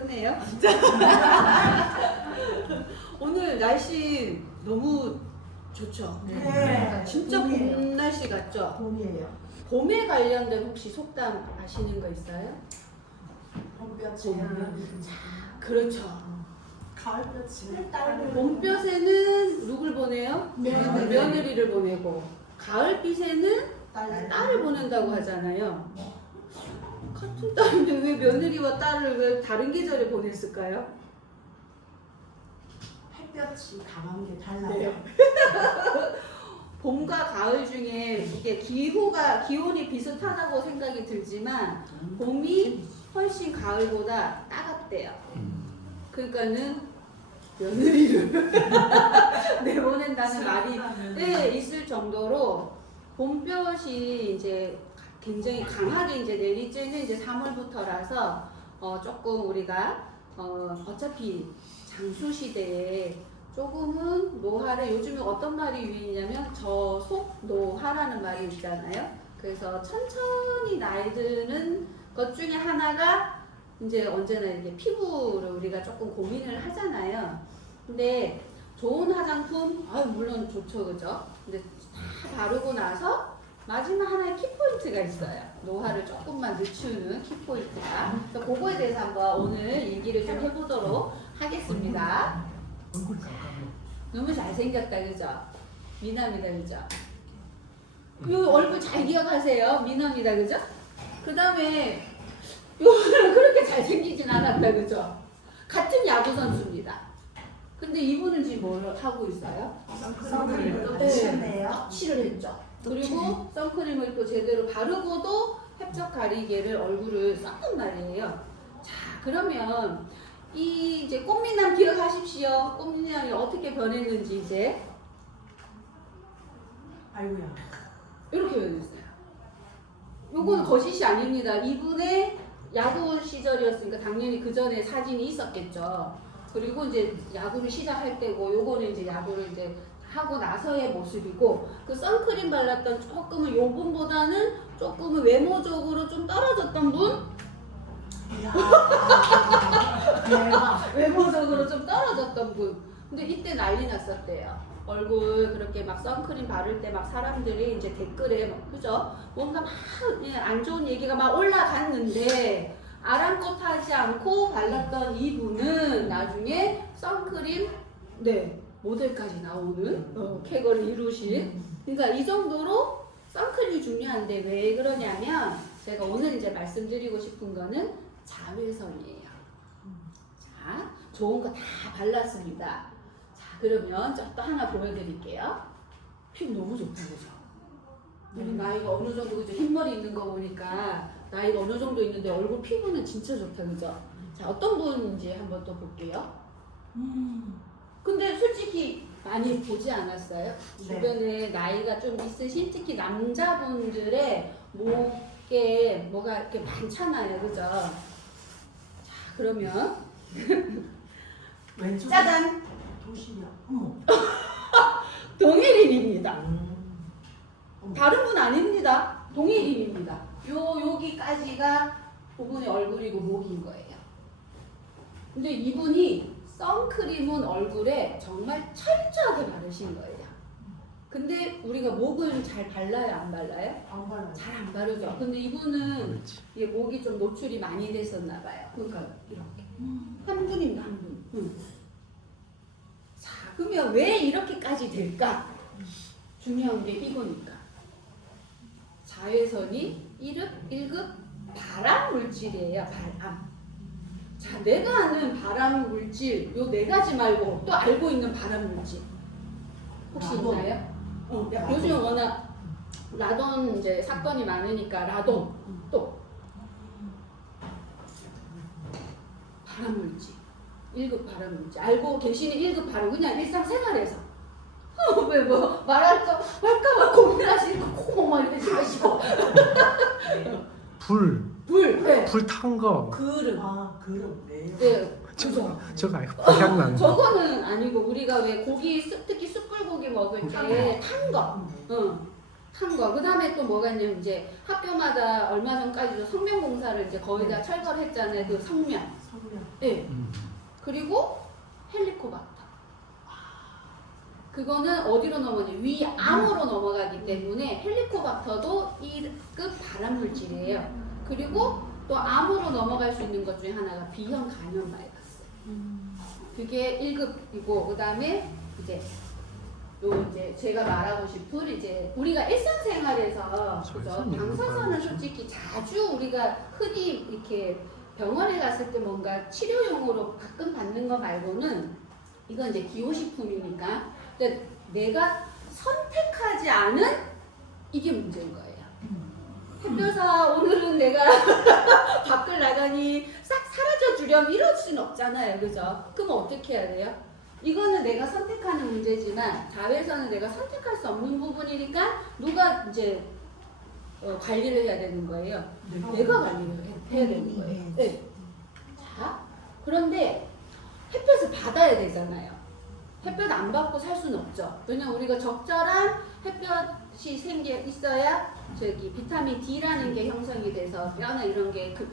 썼네요. 오늘 날씨 너무 좋죠. 네. 진짜 봄이에요. 봄 날씨 같죠? 봄이에요. 봄에 관련된 혹시 속담 아시는 거 있어요? 봄볕이야. 그렇죠. 가을볕이 딸을 봄볕에는 누굴 보내요? 며느리. 며느리를 보내고 가을빛에는 딸 딸을 보낸다고 하잖아요. 같은 딸인데 왜 며느리와 딸을 왜 다른 계절에 보냈을까요? 햇볕이 강한 게 달라요. 네. 봄과 가을 중에 이게 기후가 기온이 비슷하다고 생각이 들지만 봄이 훨씬 가을보다 따갑대요. 그러니까는 며느리를 내보낸다는 말이 네, 있을 정도로 봄볕이 이제 굉장히 강하게 이제 내릴 때는 이제 3월부터라서 어, 조금 우리가 어, 어차피 장수 시대에 조금은 노화를 요즘에 어떤 말이 유행이냐면 저속 노화라는 말이 있잖아요. 그래서 천천히 나이 드는 것 중에 하나가 이제 언제나 이렇게 피부를 우리가 조금 고민을 하잖아요. 근데 좋은 화장품, 아 물론 좋죠, 그죠? 근데 다 바르고 나서 마지막 하나의 키포인트가 있어요. 노화를 조금만 늦추는 키포인트가. 그래서 그거에 대해서 한번 오늘 얘기를 좀 해보도록 하겠습니다. 너무 잘생겼다, 그죠? 미남이다, 그죠? 요 얼굴 잘 기억하세요. 미남이다, 그죠? 그 다음에 요거는 그렇게 잘생기진 않았다, 그죠? 같은 야구 선수입니다. 근데 이분은 지금 뭘 하고 있어요? 선크림을 네. 덕칠을 했죠. 그리고 선크림을 또 제대로 바르고도 햇볕 가리개를 얼굴을 썼단 말이에요. 자, 그러면 이 이제 꽃미남 기억하십시오. 꽃미남이 어떻게 변했는지 이제 아이고야. 이렇게 변했어요. 요거는 거짓이 아닙니다. 이분의 야구 시절이었으니까 당연히 그 전에 사진이 있었겠죠. 그리고 이제 야구를 시작할 때고 요거는 이제 야구를 이제 하고 나서의 모습이고 그 선크림 발랐던 조금은 요 분보다는 조금은 외모적으로 좀 떨어졌던 분. 외모적으로 좀 떨어졌던 분. 근데 이때 난리 났었대요. 얼굴 그렇게 막 선크림 바를 때 막 사람들이 이제 댓글에 막 그죠? 뭔가 막 안 좋은 얘기가 막 올라갔는데 아랑곳하지 않고 발랐던 이분은 나중에 선크림 네 모델까지 나오는 어, 쾌거를 이루신 그러니까 이 정도로 선크림이 중요한데 왜 그러냐면 제가 오늘 이제 말씀드리고 싶은 거는 자외선이에요. 자, 좋은 거 다 발랐습니다. 자, 그러면 저또 하나 보여드릴게요. 피부 너무 좋다, 그죠? 우리 나이가 어느 정도, 그죠? 흰머리 있는 거 보니까 나이가 어느 정도 있는데 얼굴 피부는 진짜 좋다, 그죠? 자, 어떤 분인지 한번 또 볼게요. 음. 근데 솔직히 많이 보지 않았어요? 네. 주변에 나이가 좀 있으신 특히 남자분들의 목에 뭐가 이렇게 많잖아요, 그죠? 자, 그러면 왼쪽. 짜잔! 도시야. 어머. 동일인입니다. 어머. 다른 분 아닙니다. 동일인입니다. 요 여기까지가 부분의 얼굴이고 목인 거예요. 근데 이분이 선크림은 얼굴에 정말 철저하게 바르신 거예요. 근데 우리가 목은 잘 발라요, 안 발라요? 안 발라요. 잘 안 바르죠. 근데 이분은 이게 목이 좀 노출이 많이 됐었나 봐요. 그러니까 이렇게 한 분입니다, 한 분. 응. 자, 그러면 왜 이렇게까지 될까? 중요한 게 이거니까. 자외선이 1급, 1급 발암 물질이에요, 발암. 자, 내가 아는 발암 물질, 요 네 가지 말고 또 알고 있는 발암 물질. 혹시 라돈. 있나요? 어, 라돈. 요즘 워낙 라돈 이제 사건이 많으니까 라돈 또 발암 물질. 1급 발암 물질. 알고 계시는 1급 발암 그냥 일상생활에서 어, 왜뭐 말할까 말까봐 고민하시니까 코막 이러지 마시고 불, 불, 네. 불탄 거. 그름, 아, 그럼 왜요? 네, 저거, 저거 아니고 불향 나는 거. 저거는 아니고 우리가 왜 고기 쑥 특히 숯불고기 먹을 때 탄 거, 응, 탄 거. 그 다음에 또 뭐가 있냐면 이제 학교마다 얼마 전까지도 성면 공사를 이제 거의 다 철거를 했잖아요. 그 성면. 성면. 네. 음. 그리고 헬리코박터. 그거는 어디로 넘어가냐? 위 암으로 넘어가기 때문에 헬리코박터도 1급 발암 물질이에요. 그리고 또 암으로 넘어갈 수 있는 것 중에 하나가 B형 간염 바이러스. 그게 1급이고 그다음에 이제 요 이제 제가 말하고 싶은 이제 우리가 일상생활에서 그죠? 방사선은 뭐가 솔직히 자주 우리가 흔히 이렇게 병원에 갔을 때 뭔가 치료용으로 가끔 받는 거 말고는 이건 이제 기호식품이니까 근데 내가 선택하지 않은 이게 문제인 거예 요. 햇볕아 오늘은 내가 밖을 나가니 싹 사라져 주렴 이럴 수는 없잖아요. 그죠? 그럼 어떻게 해야 돼요? 이거는 내가 선택하는 문제지만 자외선은 내가 선택할 수 없는 부분이니까 누가 이제 어, 관리를 해야 되는 거예요? 내가 관리를 해, 해야 되는 거예요. 네. 자 그런데 햇볕을 받아야 되잖아요. 햇볕 안 받고 살 수는 없죠. 왜냐면 우리가 적절한 햇볕 이 생겨 있어야 저기 비타민 D라는 게 형성이 돼서 뼈나 이런 게 그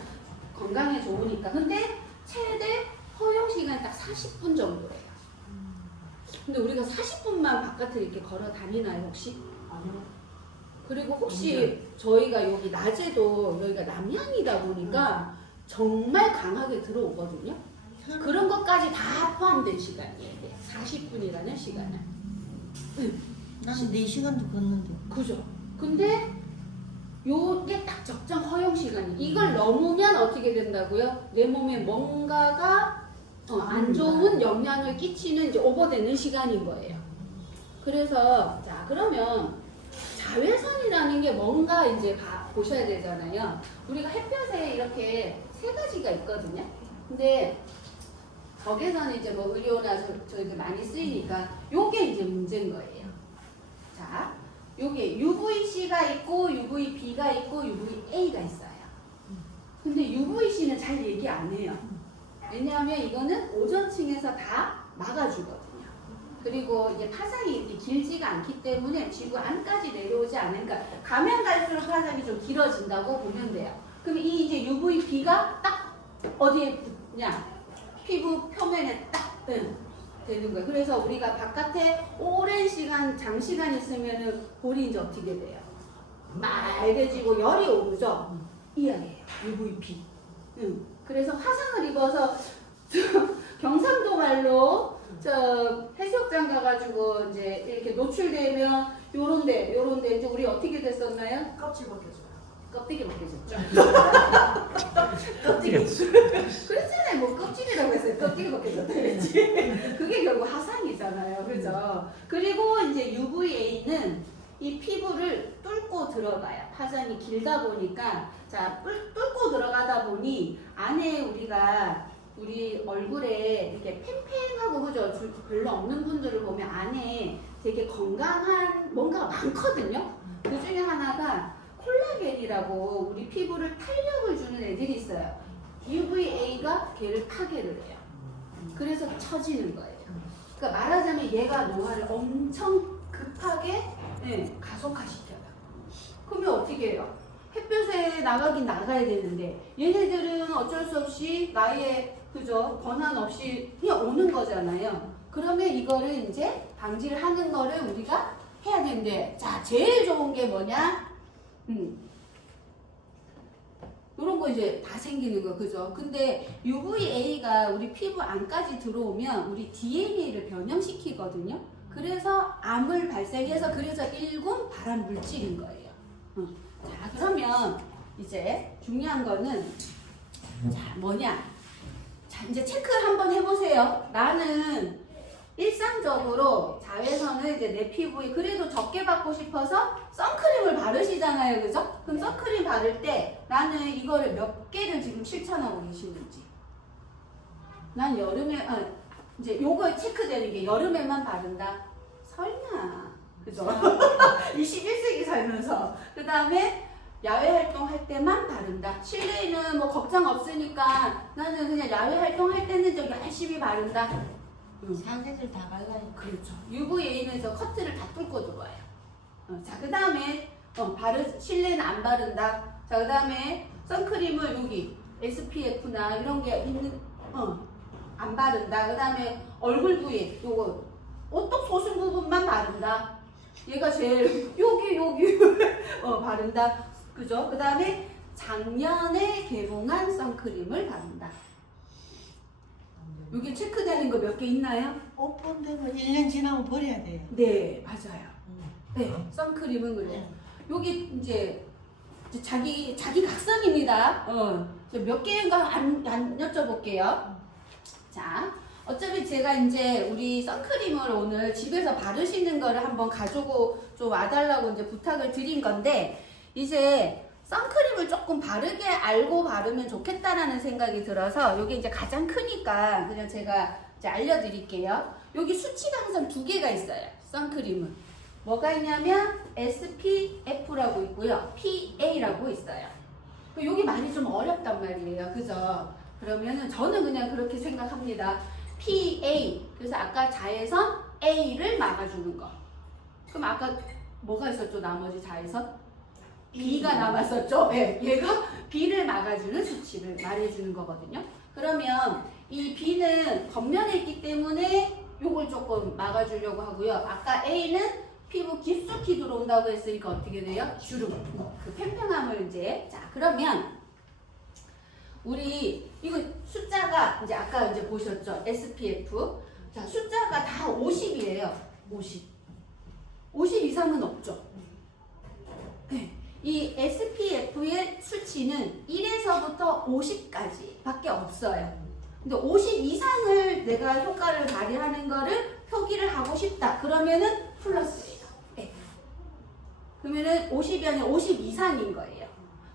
건강에 좋으니까. 근데 최대 허용 시간이 딱 40분 정도예요. 근데 우리가 40분만 바깥을 이렇게 걸어 다니나요, 혹시? 아니요. 그리고 혹시 저희가 여기 낮에도 여기가 남향이다 보니까 정말 강하게 들어오거든요. 그런 것까지 다 포함된 시간이에요. 40분이라는 시간은. 나는 4시간도 걷는데. 그죠. 근데 요게 딱 적정 허용 시간이 이걸 넘으면 어떻게 된다고요? 내 몸에 뭔가가 어, 안 좋은 영향을 끼치는 이제 오버되는 시간인 거예요. 그래서 자 그러면 자외선이라는 게 뭔가 이제 봐, 보셔야 되잖아요. 우리가 햇볕에 이렇게 세 가지가 있거든요. 근데 적외선이 이제 뭐 의료나 저, 저기 많이 쓰이니까 요게 이제 문제인 거예요. 자, 요게 UVC가 있고 UVB가 있고 UVA가 있어요. 근데 UVC는 잘 얘기 안 해요. 왜냐하면 이거는 오존층에서 다 막아주거든요. 그리고 이제 파장이 이렇게 길지가 않기 때문에 지구 안까지 내려오지 않으니까 가면 갈수록 파장이 좀 길어진다고 보면 돼요. 그럼 이 이제 UVB가 딱 어디에 붙냐? 피부 표면에 딱 응, 되는 거예요. 그래서 우리가 바깥에 오랜 시간, 장시간 있으면은 볼이 이제 어떻게 돼요? 빨개지고 열이 오르죠? 이야기예요. UVB. 응. 그래서 화상을 입어서 경상도 말로 저 해수욕장 가가지고 이제 이렇게 노출되면 요런데 요런데 이제 우리 어떻게 됐었나요? 껍질 벗겨줘요. 껍데기 벗겨졌죠. 껍데기. 그랬잖아요. 뭐 껍질이라고 했어요. 껍데기 벗겨졌다 그랬지. 그게 결국 화상이잖아요. 그죠? 그리고 이제 UVA는 이 피부를 뚫고 들어가요. 파장이 길다 보니까 자 뚫, 뚫고 들어가다 보니 안에 우리가 우리 얼굴에 이렇게 팽팽하고 그죠? 줄- 별로 없는 분들을 보면 안에 되게 건강한 뭔가가 많거든요. 그 중에 하나가 콜라겐이라고 우리 피부를 탄력을 주는 애들이 있어요. UVA가 걔를 파괴를 해요. 그래서 처지는 거예요. 그러니까 말하자면 얘가 노화를 엄청 급하게 예, 가속화시켜요. 그러면 어떻게 해요? 햇볕에 나가긴 나가야 되는데 얘네들은 어쩔 수 없이 나의 그죠 권한 없이 그냥 오는 거잖아요. 그러면 이거를 이제 방지를 하는 거를 우리가 해야 되는데 자 제일 좋은 게 뭐냐? 음. 이런 거 이제 다 생기는 거 그죠? 근데 UVA가 우리 피부 안까지 들어오면 우리 DNA를 변형시키거든요. 그래서 암을 발생해서 그래서 일군 발암 물질인 거예요. 음. 자 그러면 이제 중요한 거는 자 뭐냐? 자 이제 체크 한번 해보세요. 나는 일상적으로 자외선을 이제 내 피부에 그래도 적게 받고 싶어서 선크림을 바르시잖아요, 그죠? 그럼 선크림 바를 때 나는 이거를 몇 개를 지금 실천하고 계시는지. 난 여름에 아, 이제 요거 체크되는 게 여름에만 바른다. 설마, 그죠? 21세기 살면서 그 다음에 야외 활동할 때만 바른다. 실내에는 뭐 걱정 없으니까 나는 그냥 야외 활동할 때는 좀 열심히 바른다. 음. 사계절 다 발라요. 그렇죠. UVA는 저 커트를 다 뚫고 들어와요. 어, 자, 그 다음에 어, 바르, 실내는 안 바른다. 자, 그 다음에 선크림을 여기 SPF나 이런 게 있는, 어, 안 바른다. 그 다음에 얼굴 부위, 요거, 오똑 소순 부분만 바른다. 얘가 제일, 여기, 여기, 어, 바른다. 그죠? 그 다음에 작년에 개봉한 선크림을 바른다. 여기 체크되는 거 몇 개 있나요? 오픈 되면 1년 지나면 버려야 돼요. 네, 맞아요. 음. 네, 선크림은 그래요. 네. 여기 이제 이제 자기 자기 각성입니다. 어, 몇 개인가 안, 안 여쭤볼게요. 자, 어차피 제가 이제 우리 선크림을 오늘 집에서 바르시는 거를 한번 가지고 좀 와달라고 이제 부탁을 드린 건데 이제 선크림을 조금 바르게 알고 바르면 좋겠다라는 생각이 들어서 여기 이제 가장 크니까 그냥 제가 이제 알려드릴게요. 여기 수치가 항상 두 개가 있어요. 선크림은. 뭐가 있냐면 SPF라고 있고요. PA라고 있어요. 그 여기 많이 좀 어렵단 말이에요. 그죠? 그러면은 저는 그냥 그렇게 생각합니다. PA. 그래서 아까 자외선 A를 막아주는 거. 그럼 아까 뭐가 있었죠? 나머지 자외선? B가 남았었죠? 네, 얘가 B를 막아주는 수치를 말해주는 거거든요. 그러면 이 B는 겉면에 있기 때문에 요걸 조금 막아주려고 하고요. 아까 A는 피부 깊숙이 들어온다고 했으니까 어떻게 돼요? 주름. 그 팽팽함을 이제. 자, 그러면 우리 이거 숫자가 이제 아까 이제 보셨죠? SPF. 자, 숫자가 다 50이에요. 50. 50 이상은 없죠. 네. 이 SPF의 수치는 1에서부터 50까지 밖에 없어요. 근데 50 이상을 내가 효과를 발휘하는 거를 표기를 하고 싶다. 그러면은 플러스예요. 네. 그러면은 50이 아니라 50 이상인 거예요.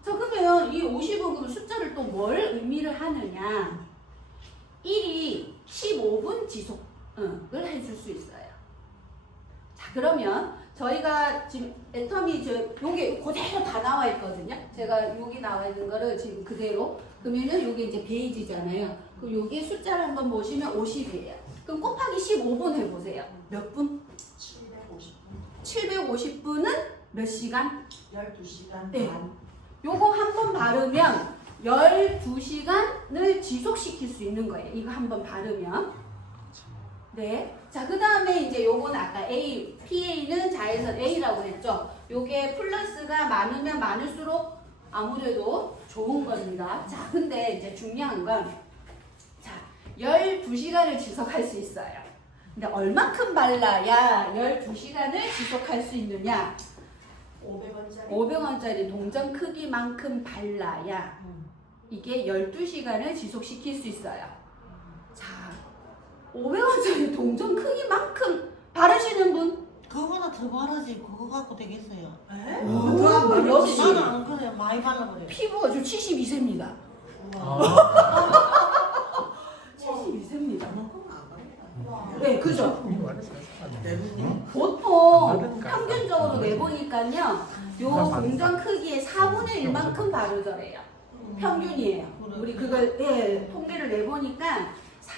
자, 그러면 이 50은 그럼 숫자를 또 뭘 의미를 하느냐? 1이 15분 지속을 해줄 수 있어요. 자, 그러면 저희가 지금 애터미 저 요게 그대로 다 나와 있거든요. 제가 여기 나와 있는 거를 지금 그대로 그러면은 요게 이제 베이지잖아요. 그럼 요게 숫자를 한번 보시면 50이에요. 그럼 곱하기 15분 해보세요. 몇 분? 750분. 750분은 몇 시간? 12시간 네. 반. 요거 한 번 바르면 12시간을 지속시킬 수 있는 거예요. 이거 한 번 바르면. 네. 자, 그 다음에 이제 요건 아까 A, PA는 자외선 A라고 했죠. 요게 플러스가 많으면 많을수록 아무래도 좋은 겁니다. 자, 근데 이제 중요한 건, 자, 12시간을 지속할 수 있어요. 근데 얼마큼 발라야 12시간을 지속할 수 있느냐? 500원짜리. 500원짜리 동전 크기만큼 발라야 음. 이게 12시간을 지속시킬 수 있어요. 자, 500원짜리 동전 크기만큼 바르시는 분? 그거보다 더 바르지 그거 갖고 되겠어요. 에? 오, 그거 안 역시. 나는 안 그래 많이 발라버려. 피부가 지금 72세입니다. 아, 72세입니다. 와. 네, 그죠? 대부분. 보통? 평균적으로 내보니까요, 요 동전 크기의 4분의 1만큼 바르더래요. 평균이에요. 우리 그걸 예, 통계를 내보니까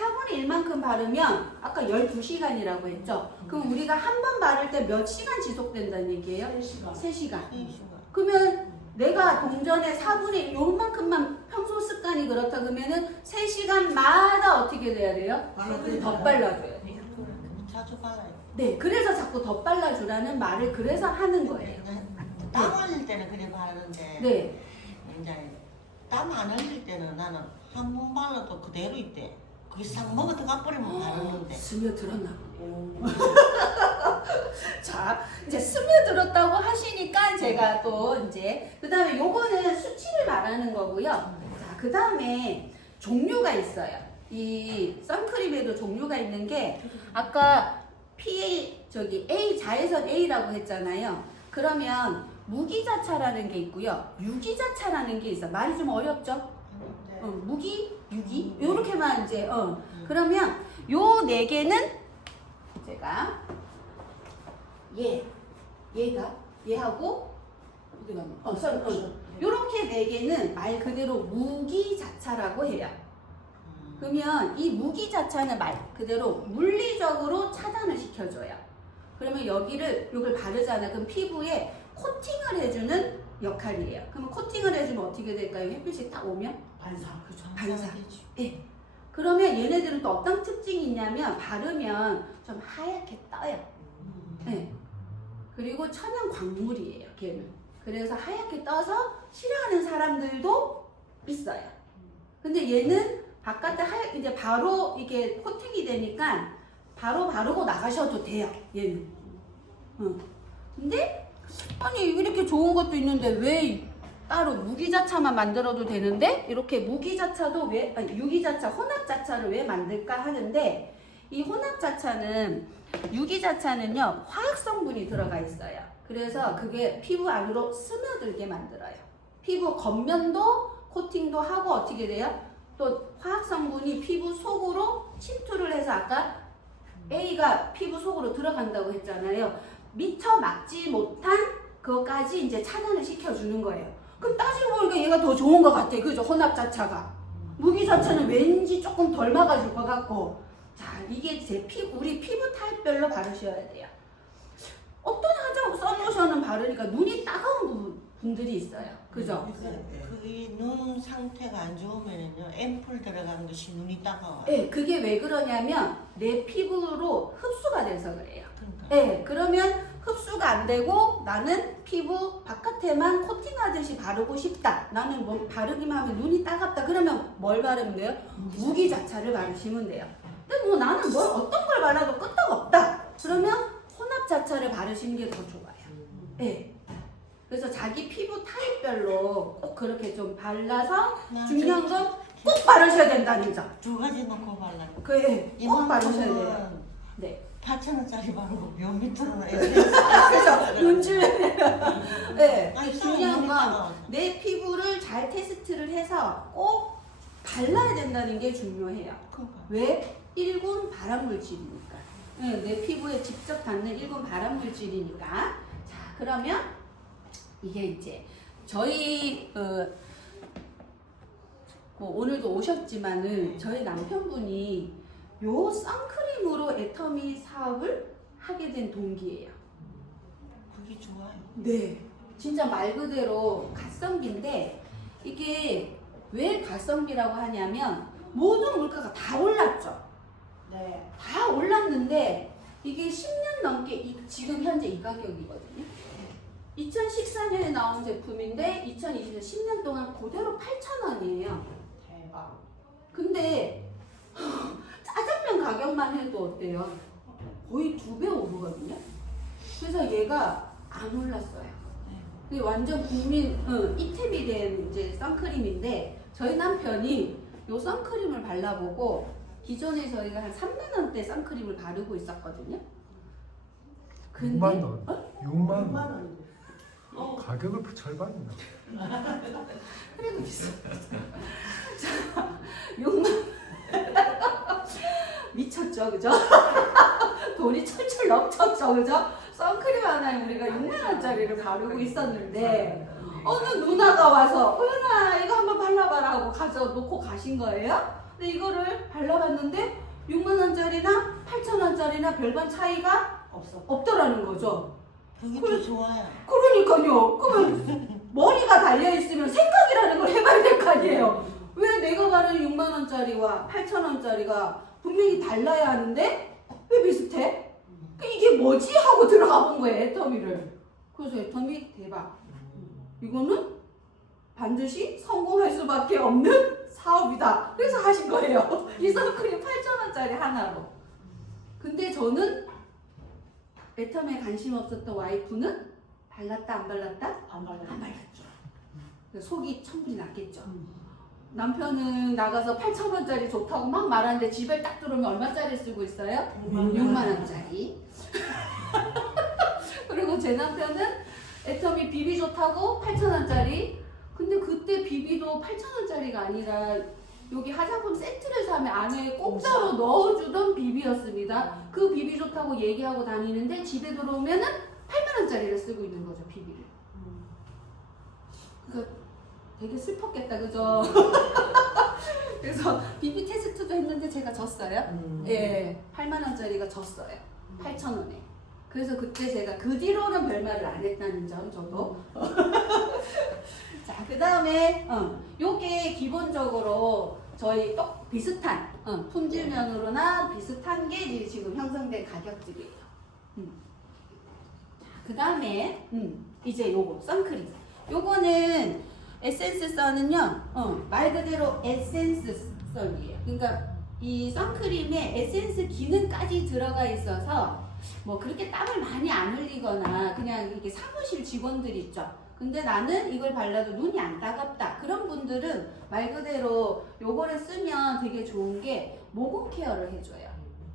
4분의 1만큼 바르면 아까 12시간이라고 했죠. 그럼 우리가 한 번 바를 때 몇 시간 지속된다는 얘기예요? 3시간. 3시간. 이 시간. 그러면 내가 동전의 4분의 1 요만큼만 평소 습관이 그렇다 그러면은 3시간마다 어떻게 돼야 돼요? 더. 발라줘야 돼요. 자주 발라요. 네, 그래서 자꾸 더 발라주라는 말을 그래서 하는 거예요. 땀 흘릴 때는 그래 바르는데 네. 이제 땀 안 흘릴 때는 나는 한 번 발라도 그대로 있대. 그게 싹 먹어 들어가 버리면 바르는데. 스며들었나? 오. 자, 이제 스며들었다고 하시니까 제가 또 이제 그 다음에 요거는 수치를 말하는 거고요. 자, 그 다음에 종류가 있어요. 이 선크림에도 종류가 있는 게 아까 PA 저기 A 자외선 A라고 했잖아요. 그러면 무기자차라는 게 있고요. 유기자차라는 게 있어. 말이 좀 어렵죠? 어, 무기, 유기 요렇게만 이제 어. 그러면 요 네 개는 제가 얘, 얘가 얘하고 어디? 어, 선, 어. 요렇게 네 개는 말 그대로 무기자차라고 해요. 그러면 이 무기자차는 말 그대로 물리적으로 차단을 시켜줘요. 그러면 여기를 이걸 바르잖아. 그럼 피부에 코팅을 해주는 역할이에요. 그러면 코팅을 해주면 어떻게 될까요? 햇빛이 딱 오면 반사. 그죠 반사. 예. 그러면 얘네들은 또 어떤 특징이 있냐면 바르면 좀 하얗게 떠요. 네. 그리고 천연 광물이에요, 걔는. 그래서 하얗게 떠서 싫어하는 사람들도 있어요. 근데 얘는 바깥에 하얗, 이제 바로 이게 코팅이 되니까 바로 바르고 나가셔도 돼요, 얘는. 응. 근데, 아니, 이렇게 좋은 것도 있는데 왜 따로 무기자차만 만들어도 되는데, 이렇게 무기자차도 왜, 아니, 유기자차, 혼합자차를 왜 만들까 하는데, 이 혼합자차는 유기자차는요 화학 성분이 들어가 있어요. 그래서 그게 피부 안으로 스며들게 만들어요. 피부 겉면도 코팅도 하고 어떻게 돼요? 또 화학 성분이 피부 속으로 침투를 해서 아까 A가 피부 속으로 들어간다고 했잖아요. 미처 막지 못한 그것까지 이제 차단을 시켜주는 거예요. 그럼 따지고 보니까 얘가 더 좋은 것 같아. 그죠? 혼합 자차가. 무기 자차는 왠지 조금 덜 막아줄 것 같고. 자, 이게 제 피부, 우리 피부 타입별로 바르셔야 돼요. 어떤 화장 썬로션은 바르니까 눈이 따가운 분- 분들이 있어요. 그죠? 그눈 상태가 안 좋으면요 앰플 들어가는 것이 눈이 따가워요. 예, 그게 왜 그러냐면 내 피부로 흡수가 돼서 그래요. 그러니까. 예, 그러면 흡수가 안 되고 나는 피부 바깥에만 코팅하듯이 바르고 싶다. 나는 뭐 바르기만 하면 눈이 따갑다. 그러면 뭘 바르면 돼요? 무기 자차를 바르시면 돼요. 근데 뭐 나는 뭘 어떤 걸 발라도 끄떡 없다. 그러면 혼합 자차를 바르시는 게 더 좋아요. 예. 그래서 자기 피부 타입별로 꼭 그렇게 좀 발라서 나 중요한 건 꼭 바르셔야 된다는 점. 두 가지 넣고 발라. 그, 예, 꼭 바르셔야 돼요. 이만큼은 네. 8천 원짜리 바르고 몇 미터는 그래서 눈줄. 네. 아니 중요한 건 건 내 피부를 잘 테스트를 해서 꼭 발라야 된다는 게 중요해요. 왜? 일군 발암물질이니까. 네, 내 피부에 직접 닿는 일군 발암물질이니까. 자, 그러면 이게 이제 저희 어, 뭐 오늘도 오셨지만은 저희 남편분이 요 선크림으로 애터미 사업을 하게 된 동기예요. 그게 좋아요. 네. 진짜 말 그대로 갓성비인데 이게 왜 갓성비라고 하냐면 모든 물가가 다 올랐죠. 네. 다 올랐는데 이게 10년 넘게 이- 지금 현재 이 가격이거든요. 2014년에 나온 제품인데 2020년 10년 동안 그대로 8,000원이에요. 대박. 근데 가격만 해도 어때요? 거의 두 배 오르거든요. 그래서 얘가 안 올랐어요. 근데 완전 국민 응, 이템이 된 이제 선크림인데 저희 남편이 요 선크림을 발라보고 기존에 저희가 한 3만 원대 선크림을 바르고 있었거든요. 6만 원. 6만 원. 원인데. 가격을 절반이나. 그래도 비싸. 자, 6만 미쳤죠, 그죠? 돈이 철철 넘쳤죠, 그죠? 선크림 하나에 우리가 6만 원짜리를 바르고 있었는데 어느 누나가 와서 은아 이거 한번 발라봐라 하고 가져 놓고 가신 거예요. 근데 이거를 발라봤는데 6만 원짜리나 8천 원짜리나 별반 차이가 없어. 없더라는 거죠. 그게. 더 좋아요. 그러니까요. 그러면 머리가 달려 있으면 생각이라는 걸 해봐야 될 거 아니에요. 왜 내가 바르는 6만 원짜리와 8천 원짜리가 분명히 달라야 하는데 왜 비슷해? 그 이게 뭐지 하고 들어가 본 거예요 애터미를. 그래서 애터미 대박. 이거는 반드시 성공할 수밖에 없는 사업이다. 그래서 하신 거예요. 이 선크림 8천 원짜리 하나로. 근데 저는 애터미에 관심 없었던 와이프는 발랐다 안 발랐다? 안 발랐죠. 속이 천불이 났겠죠. 남편은 나가서 8천 원짜리 좋다고 막 말하는데 집에 딱 들어오면 얼마짜리 쓰고 있어요? 6만 원짜리. 그리고 제 남편은 애터미 비비 좋다고 8천 원짜리. 근데 그때 비비도 8천 원짜리가 아니라 여기 화장품 세트를 사면 안에 공짜로 넣어주던 비비였습니다. 그 비비 좋다고 얘기하고 다니는데 집에 들어오면은 8만 원짜리를 쓰고 있는 거죠 비비를. 그러니까 되게 슬펐겠다 그죠? 그래서 비비 테스트도 했는데 제가 졌어요. 음. 예, 8만 원짜리가 졌어요. 8천 원에. 그래서 그때 제가 그 뒤로는 별말을 안 했다는 점 저도. 자, 그 다음에 어, 요게 기본적으로 저희 똑 비슷한 어, 품질면으로나 비슷한 게 지금 형성된 가격들이에요. 음. 자, 그 다음에 음, 이제 요거 선크림. 요거는 에센스 선은요, 어, 말 그대로 에센스 선이에요. 그러니까 이 선크림에 에센스 기능까지 들어가 있어서 뭐 그렇게 땀을 많이 안 흘리거나 그냥 이렇게 사무실 직원들 있죠. 근데 나는 이걸 발라도 눈이 안 따갑다. 그런 분들은 말 그대로 요거를 쓰면 되게 좋은 게 모공 케어를 해줘요.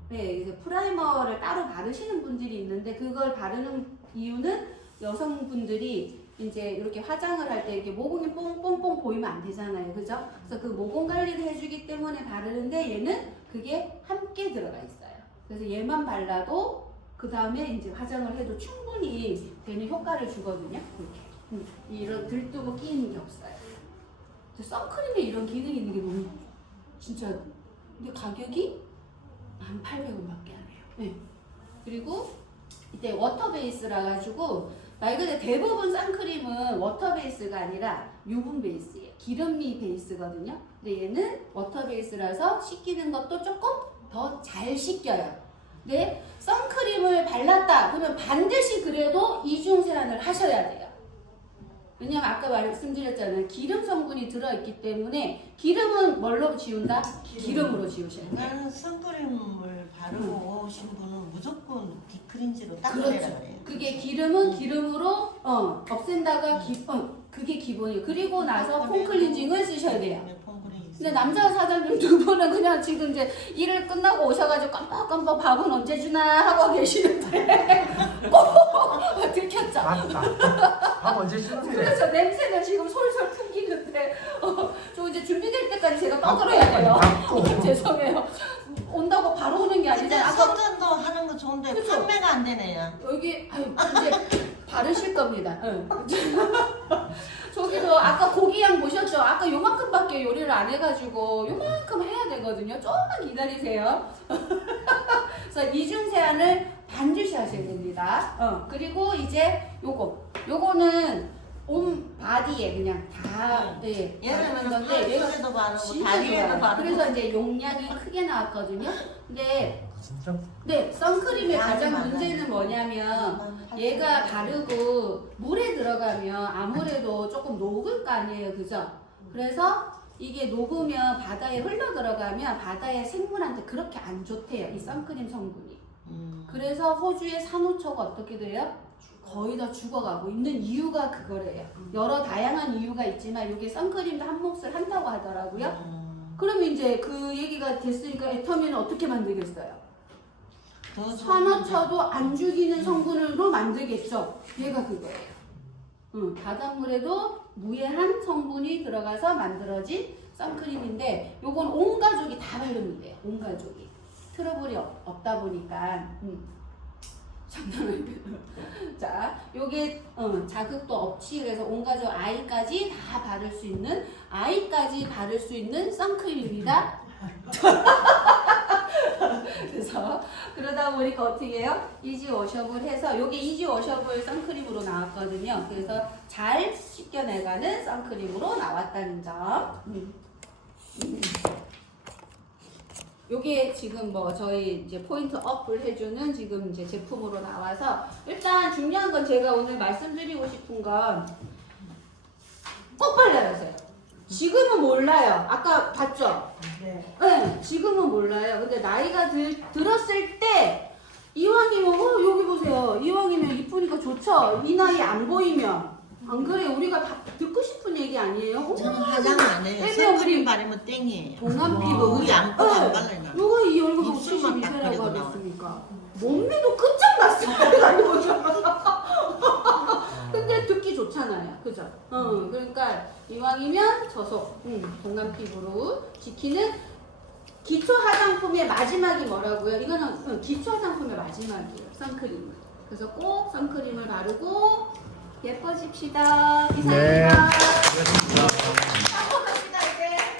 네, 이제 프라이머를 따로 바르시는 분들이 있는데 그걸 바르는 이유는 여성분들이 이제 이렇게 화장을 할 때 이렇게 모공이 뽕뽕뽕 보이면 안 되잖아요. 그죠? 그래서 그 모공 관리를 해주기 때문에 바르는데 얘는 그게 함께 들어가 있어요. 그래서 얘만 발라도 그 다음에 이제 화장을 해도 충분히 되는 효과를 주거든요. 이렇게. 음, 이런 들뜨고 끼는 게 없어요. 선크림에 이런 기능이 있는 게 너무 진짜 근데 가격이 1,800원밖에 안 해요. 네. 그리고 이때 워터 베이스라 가지고 말 그대로 대부분 선크림은 워터 베이스가 아니라 유분 베이스예요. 기름미 베이스거든요. 근데 얘는 워터 베이스라서 씻기는 것도 조금 더 잘 씻겨요. 근데 선크림을 발랐다 그러면 반드시 그래도 이중 세안을 하셔야 돼요. 왜냐면 아까 말씀드렸잖아요. 기름 성분이 들어있기 때문에 기름은 뭘로 지운다? 기름 으로 지우셔야 돼요. 나는 선크림을 바르고 오신 분은 무조건 딥크린지로 닦아내라 그렇죠. 그래요. 그게 기름은 기름으로 어, 없앤다가 기, 어, 그게 기본이에요. 그리고 나서 폼 클렌징을 쓰셔야 돼요. 네. 근데 남자 사장님 두 분은 그냥 지금 이제 일을 끝나고 오셔가지고 깜빡깜빡 밥은 언제 주나 하고 계시는데 꼭 들켰죠. 맞다. 밥 언제 주는데? 그래서 냄새가 지금 솔솔 풍기는데 어, 저 이제 준비될 때까지 제가 떠들어야 돼요. 죄송해요. 온다고 바로 오는 게 근데 아니라 아까 선전도 하는 거 좋은데 그쵸? 판매가 안 되네요. 여기 아유 이제 바르실 겁니다. 응. 저기도 아까 고기양 보셨죠? 아까 요만큼밖에 요리를 안 해가지고 요만큼 해야 되거든요. 조금만 기다리세요. 그래서 이중 세안을 반드시 하셔야 됩니다. 어 그리고 이제 요거 요거는 온 바디에 그냥 다 네, 얘는 바르는 건데 얘가 팔에도 바르고 진짜 다리에도 좋아요. 바르고. 그래서 이제 용량이 크게 나왔거든요. 근데 진짜? 네 선크림의 가장 맞아요. 문제는 뭐냐면 얘가 바르고 물에 들어가면 아무래도 조금 녹을 거 아니에요, 그죠? 그래서 이게 녹으면 바다에 흘러 들어가면 바다의 생물한테 그렇게 안 좋대요, 이 선크림 성분이. 음. 그래서 호주의 산호초가 어떻게 돼요? 거의 다 죽어가고 있는 이유가 그거래요. 여러 다양한 이유가 있지만 이게 선크림도 한 몫을 한다고 하더라고요. 음. 그러면 이제 그 얘기가 됐으니까 애터미는 어떻게 만들겠어요? 더 산화초도 안 죽이는 성분으로 만들겠죠. 얘가 그거예요. 응, 바닷물에도 무해한 성분이 들어가서 만들어진 선크림인데 요건 온 가족이 다 바르면 돼요. 온 가족이. 트러블이 없, 없다 보니까. 음. 자, 요게 어, 자극도 없이 그래서 온 가족 아이까지 다 바를 수 있는 아이까지 바를 수 있는 선크림입니다. 그래서 그러다 보니까 어떻게 해요? 이지 워셔블 해서 요게 이지 워셔블 선크림으로 나왔거든요. 그래서 잘 씻겨내가는 선크림으로 나왔다는 점. 음. 음. 요게 지금 뭐 저희 이제 포인트 업을 해주는 지금 이제 제품으로 나와서 일단 중요한 건 제가 오늘 말씀드리고 싶은 건 꼭 발라야 하세요. 지금은 몰라요. 아까 봤죠? 네. 네, 지금은 몰라요. 근데 나이가 들, 들었을 때 이왕이면 어 여기 보세요. 이왕이면 이쁘니까 좋죠. 이 나이 안 보이면 안 그래? 우리가 다 듣고 싶은 얘기 아니에요? 어, 저는 화장 안 해요. 빼면 우리 선크림 바르면 땡이에요. 동안 와. 피부 우리 안 꺼도 안 발라요. 누가 이 얼굴 보고 입술만 딱 72세라고 그리고 하겠습니까? 몸매도 끝장났어요. 근데 듣기 좋잖아요. 그죠? 어, 그러니까 이왕이면 저속, 음, 동안 피부로 지키는 기초 화장품의 마지막이 뭐라고요? 이거는 음, 기초 화장품의 마지막이에요. 선크림. 그래서 꼭 선크림을 바르고 예뻐집시다. 이상입니다. 네. 알겠습니다.